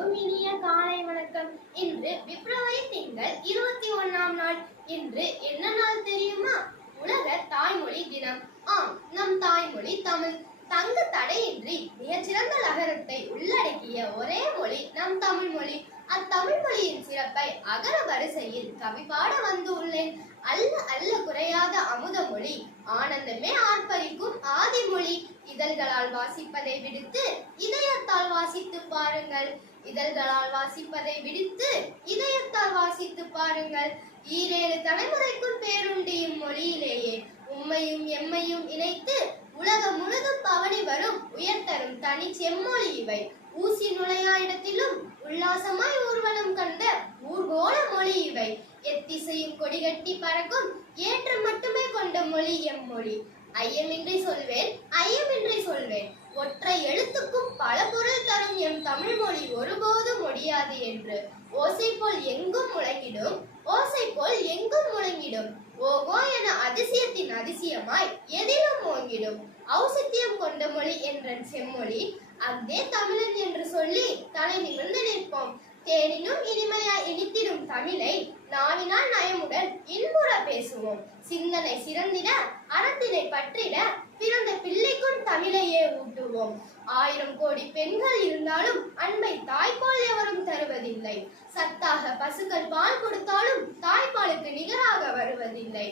அனைவருக்கும் இனிய காலை வணக்கம். இன்று பிப்ரவரி திங்கள் 21ஆம் நாள். இன்று என்ன நாள் தெரியுமா? உலக தாய்மொழி தினம். ஆம், நம் தாய்மொழி தமிழ். தங்கு தடையின்றி மிகச்சிறந்த நகரத்தை உள்ளடக்கிய ஒரே மொழி நம் தமிழ் மொழி. அத்தமிழ் மொழியின் சிறப்பை அகர வரிசையில் கவி பாட வந்து உள்ளேன். அல்ல அல்ல குறையாத அமுத மொழி, ஆனந்தமே ஆர்ப்பரிக்கும் ஆதிமொழி. இதழ்களால் வாசிப்பதை விடுத்து இதயத்தால் வாசித்து பாருங்கள். இதழ்களால் வாசிப்பதை விடுத்து இதயத்தால் வாசித்து பாருங்கள். 7 தலைமுறைக்குள் பேருண்டு இம்மொழியிலேயே. உம்மையும் எம்மையும் இணைத்து உலகம் முழுதும் பவனி வரும் உயர்த்தரும் தனி செம்மொழி இவை. ஊசி நுழையா இடத்திலும் உல்லாசமாய் ஊர்வலம் கண்ட ஊர்கோல மொழி இவை. எத்திசையும் கொடிகட்டி பறக்கும் ஏற்றம் மட்டுமே கொண்ட மொழி எம்மொழி. ஐயமின்றி சொல்வேன், ஐயமின்றி சொல்வேன், ஒற்றை எழுத்துக்கும் பல பொருள் தரும் எம் தமிழ் மொழி ஒருபோதும் முடியாது என்று. ஓசை போல் எங்கும் முழங்கிடும், ஓசை போல் எங்கும் முழங்கிடும். ஓகோ என அதிசயத்தின் அதிசயமாய் எதிலும் ஓங்கிடும். ஔசித்தியம் கொண்ட மொழி என்ற செம்மொழி. அங்கே தமிழன் என்று சொல்லி தலை நிமிர்ந்து நிற்போம். தேனினும் இனிமையாய் இனித்திடும் தமிழை நாவினால் நயமுடன் இன்புற பேசுவோம். சிந்தனை சிறந்திட, அறத்தினை பற்றிட, பிறந்த பிள்ளைக்கும் தமிழையே ஊட்டுவோம். 1000 கோடி பெண்கள் இருந்தாலும் அன்பை தாய்ப்பால் எவரும் தருவதில்லை. சத்தாக பசுக்கள் பால் கொடுத்தாலும் தாய்ப்பாலுக்கு நிகராக வருவதில்லை.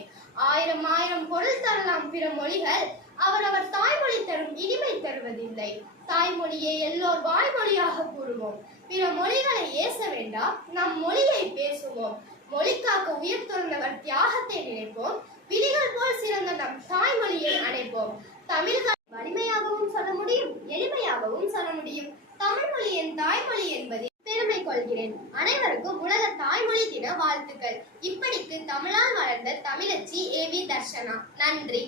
1000 பொருள் தரலாம் பிற மொழிகள், அவரவர் தாய்மொழி தரும் இனிமை தருவதில்லை. தாய்மொழியை எல்லோர் வாய்மொழியாக கூறுவோம். பிற மொழிகளை ஏச வேண்டாம், நம் மொழியை பேசுவோம். மொழிக்காக்க உயிர் துறந்தவர் தியாகத்தை நினைப்போம். விதிகள் போல் சிறந்த நம் தாய்மொழியை அணைப்போம். தமிழ்கள் வலிமையாகவும் சொல்ல முடியும், எளிமையாகவும் சொல்ல முடியும். தமிழ் மொழி என் தாய்மொழி என்பதில் பெருமை கொள்கிறேன். அனைவருக்கும் உலக தாய்மொழி தின வாழ்த்துக்கள். இப்படிக்கு தமிழால் வளர்ந்த தமிழச்சி ஏவி தர்ஷனா. நன்றி.